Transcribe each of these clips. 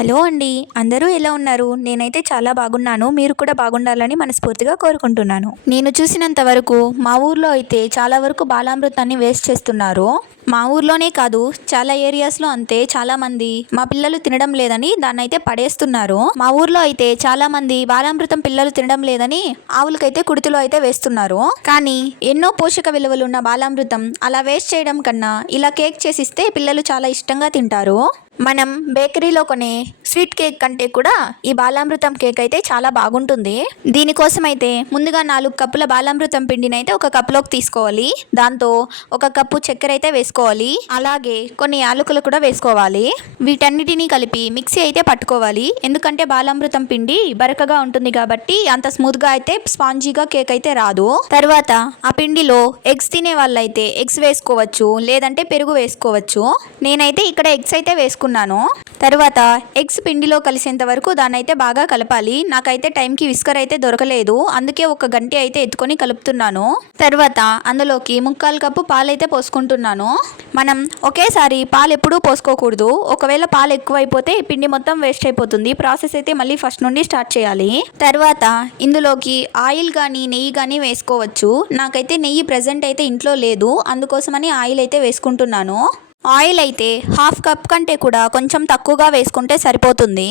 Hello అండి. అందరూ ఎలా ఉన్నారు? నేనైతే చాలా బాగున్నాను. మీరు కూడా బాగుండాలని మనస్ఫూర్తిగా కోరుకుంటున్నాను. నేను చూసినంత వరకు మా ఊర్లో అయితే చాలా వరకు బాలామృతాన్ని వేస్ట్ చేస్తున్నారు. మా ఊర్లోనే కాదు, చాలా ఏరియాస్లో అంతే. చాలా మంది మా పిల్లలు తినడం లేదని దాన్ని అయితే పడేస్తున్నారు. మా ఊర్లో అయితే చాలా మంది బాలామృతం పిల్లలు తినడం లేదని ఆవులకైతే కుడితిలో అయితే వేస్తున్నారు. కానీ ఎన్నో పోషక విలువలు ఉన్న బాలామృతం అలా వేస్ట్ చేయడం కన్నా ఇలా కేక్ చేసిస్తే పిల్లలు చాలా ఇష్టంగా తింటారు. మనం బేకరీలో కొనే స్వీట్ కేక్ కంటే కూడా ఈ బాలామృతం కేక్ అయితే చాలా బాగుంటుంది. దీనికోసం అయితే ముందుగా 4 కప్పుల బాలామృతం పిండిని అయితే ఒక కప్పులోకి తీసుకోవాలి. దాంతో 1 కప్పు చక్కెర అయితే వేసుకోవాలి. అలాగే కొన్ని యాలకులు కూడా వేసుకోవాలి. వీటన్నిటినీ కలిపి మిక్సీ అయితే పట్టుకోవాలి. ఎందుకంటే బాలామృతం పిండి బరకగా ఉంటుంది కాబట్టి అంత స్మూత్గా అయితే స్పాంజీగా కేక్ అయితే రాదు. తర్వాత ఆ పిండిలో ఎగ్స్ తినే వాళ్ళైతే ఎగ్స్ వేసుకోవచ్చు, లేదంటే పెరుగు వేసుకోవచ్చు. నేనైతే ఇక్కడ ఎగ్స్ అయితే వేసుకున్నాను. తర్వాత ఎగ్స్ పిండిలో కలిసేంత వరకు దాన్ని అయితే బాగా కలపాలి. నాకైతే టైంకి విస్కర్ అయితే దొరకలేదు, అందుకే ఒక గంటి అయితే ఎత్తుకొని కలుపుతున్నాను. తర్వాత అందులోకి 3/4 కప్పు పాలైతే పోసుకుంటున్నాను. మనం ఒకేసారి పాలు ఎప్పుడూ పోసుకోకూడదు. ఒకవేళ పాలు ఎక్కువైపోతే పిండి మొత్తం వేస్ట్ అయిపోతుంది. ప్రాసెస్ అయితే మళ్ళీ ఫస్ట్ నుండి స్టార్ట్ చేయాలి. తర్వాత ఇందులోకి ఆయిల్ కానీ నెయ్యి కానీ వేసుకోవచ్చు. నాకైతే నెయ్యి ప్రెజెంట్ అయితే ఇంట్లో లేదు, అందుకోసమని ఆయిల్ అయితే వేసుకుంటున్నాను. ఆయిల్ అయితే 1/2 కప్ కంటే కూడా కొంచెం తక్కువగా వేసుకుంటే సరిపోతుంది.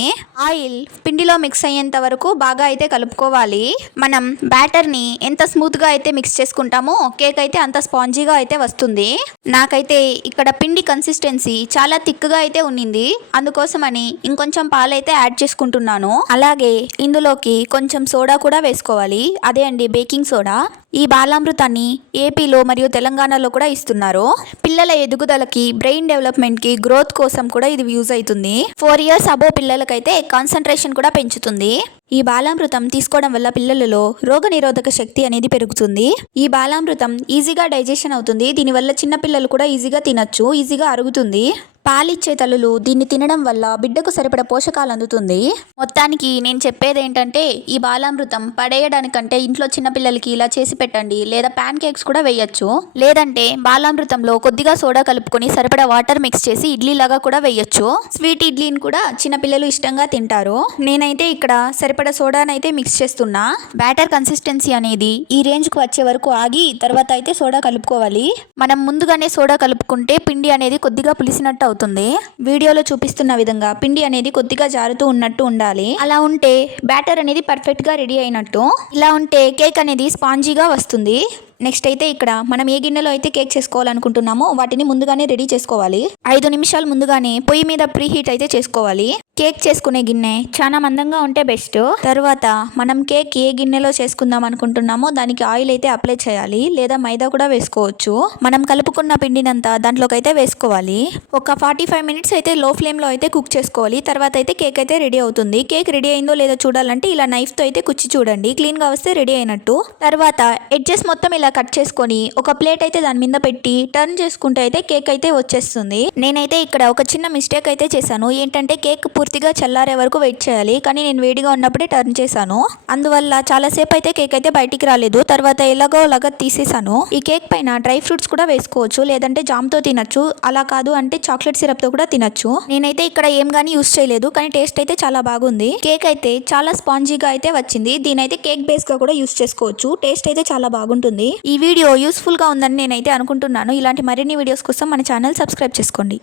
ఆయిల్ పిండిలో మిక్స్ అయ్యేంత వరకు బాగా అయితే కలుపుకోవాలి. మనం బ్యాటర్ని ఎంత స్మూత్గా అయితే మిక్స్ చేసుకుంటామో కేక్ అయితే అంత స్పాంజీగా అయితే వస్తుంది. నాకైతే ఇక్కడ పిండి కన్సిస్టెన్సీ చాలా థిక్గా అయితే ఉన్నింది, అందుకోసమని ఇంకొంచెం పాలైతే యాడ్ చేసుకుంటున్నాను. అలాగే ఇందులోకి కొంచెం సోడా కూడా వేసుకోవాలి. అదే అండి, బేకింగ్ సోడా. ఈ బాలామృతాన్ని ఏపీలో మరియు తెలంగాణలో కూడా ఇస్తున్నారు. పిల్లల ఎదుగుదలకి, బ్రెయిన్ డెవలప్మెంట్కి, గ్రోత్ కోసం కూడా ఇది యూజ్ అవుతుంది. 4 ఇయర్స్ అబో పిల్లలకైతే కాన్సన్ట్రేషన్ కూడా పెంచుతుంది. ఈ బాలామృతం తీసుకోవడం వల్ల పిల్లలలో రోగనిరోధక శక్తి అనేది పెరుగుతుంది. ఈ బాలామృతం ఈజీగా డైజెషన్ అవుతుంది. దీనివల్ల చిన్నపిల్లలు కూడా ఈజీగా తినచ్చు, ఈజీగా అరుగుతుంది. పాలిచ్చే తల్లులు దీన్ని తినడం వల్ల బిడ్డకు సరిపడ పోషకాలు అందుతుంది. మొత్తానికి నేను చెప్పేది ఏంటంటే, ఈ బాలామృతం పడేయడానికంటే ఇంట్లో చిన్నపిల్లలకి ఇలా చేసి పెట్టండి, లేదా ప్యాన్ కేక్స్ కూడా వేయచ్చు. లేదంటే బాలామృతంలో కొద్దిగా సోడా కలుపుకొని సరిపడ వాటర్ మిక్స్ చేసి ఇడ్లీ లాగా కూడా వేయచ్చు. స్వీట్ ఇడ్లీని కూడా చిన్నపిల్లలు ఇష్టంగా తింటారు. నేనైతే ఇక్కడ సరిపడ సోడానైతే మిక్స్ చేస్తున్నా. బ్యాటర్ కన్సిస్టెన్సీ అనేది ఈ రేంజ్కి వచ్చే వరకు ఆగి తర్వాత అయితే సోడా కలుపుకోవాలి. మనం ముందుగానే సోడా కలుపుకుంటే పిండి అనేది కొద్దిగా పులిసినట్టు అవుతుంది. వీడియోలో చూపిస్తున్న విధంగా పిండి అనేది కొద్దిగా జారుతూ ఉన్నట్టు ఉండాలి. అలా ఉంటే బ్యాటర్ అనేది పర్ఫెక్ట్ గా రెడీ అయినట్టు. ఇలా ఉంటే కేక్ అనేది స్పాంజీగా వస్తుంది. నెక్స్ట్ అయితే ఇక్కడ మనం ఏ గిన్నెలో అయితే కేక్ చేసుకోవాలనుకుంటున్నామో వాటిని ముందుగానే రెడీ చేసుకోవాలి. 5 నిమిషాలు ముందుగానే పొయ్యి మీద ప్రీ హీట్ అయితే చేసుకోవాలి. కేక్ చేసుకునే గిన్నె చాలా మందంగా ఉంటే బెస్ట్. తర్వాత మనం కేక్ ఏ గిన్నెలో చేసుకుందాం అనుకుంటున్నామో దానికి ఆయిల్ అయితే అప్లై చేయాలి, లేదా మైదా కూడా వేసుకోవచ్చు. మనం కలుపుకున్న పిండినంతా దాంట్లోకి అయితే వేసుకోవాలి. ఒక 45 మినిట్స్ అయితే లో ఫ్లేమ్ లో అయితే కుక్ చేసుకోవాలి. తర్వాత అయితే కేక్ అయితే రెడీ అవుతుంది. కేక్ రెడీ అయిందో లేదో చూడాలంటే ఇలా నైఫ్ తో అయితే కుచ్చి చూడండి. క్లీన్ గా వస్తే రెడీ అయినట్టు. తర్వాత ఎడ్జెస్ మొత్తం ఇలా కట్ చేసుకొని ఒక ప్లేట్ అయితే దాని మీద పెట్టి టర్న్ చేసుకుంటే అయితే కేక్ అయితే వచ్చేస్తుంది. నేనైతే ఇక్కడ ఒక చిన్న మిస్టేక్ అయితే చేశాను. ఏంటంటే కేక్ పూర్తిగా చల్లారే వరకు వెయిట్ చేయాలి, కానీ నేను వేడిగా ఉన్నప్పుడే టర్న్ చేశాను. అందువల్ల చాలాసేపు అయితే కేక్ అయితే బయటికి రాలేదు. తర్వాత ఎలాగో అలాగా తీసేసాను. ఈ కేక్ పైన డ్రై ఫ్రూట్స్ కూడా వేసుకోవచ్చు, లేదంటే జామ్తో తినచ్చు. అలా కాదు అంటే చాక్లెట్ సిరప్ తో కూడా తినచ్చు. నేనైతే ఇక్కడ ఏం గానీ యూస్ చేయలేదు, కానీ టేస్ట్ అయితే చాలా బాగుంది. కేక్ అయితే చాలా స్పాంజీగా అయితే వచ్చింది. దీనైతే కేక్ బేస్ గా కూడా యూస్ చేసుకోవచ్చు. టేస్ట్ అయితే చాలా బాగుంటుంది. ఈ వీడియో యూస్ఫుల్ గా ఉందని నేనైతే అనుకుంటున్నాను. ఇలాంటి మరిన్ని వీడియోస్ కోసం మన ఛానల్ సబ్స్క్రైబ్ చేసుకోండి.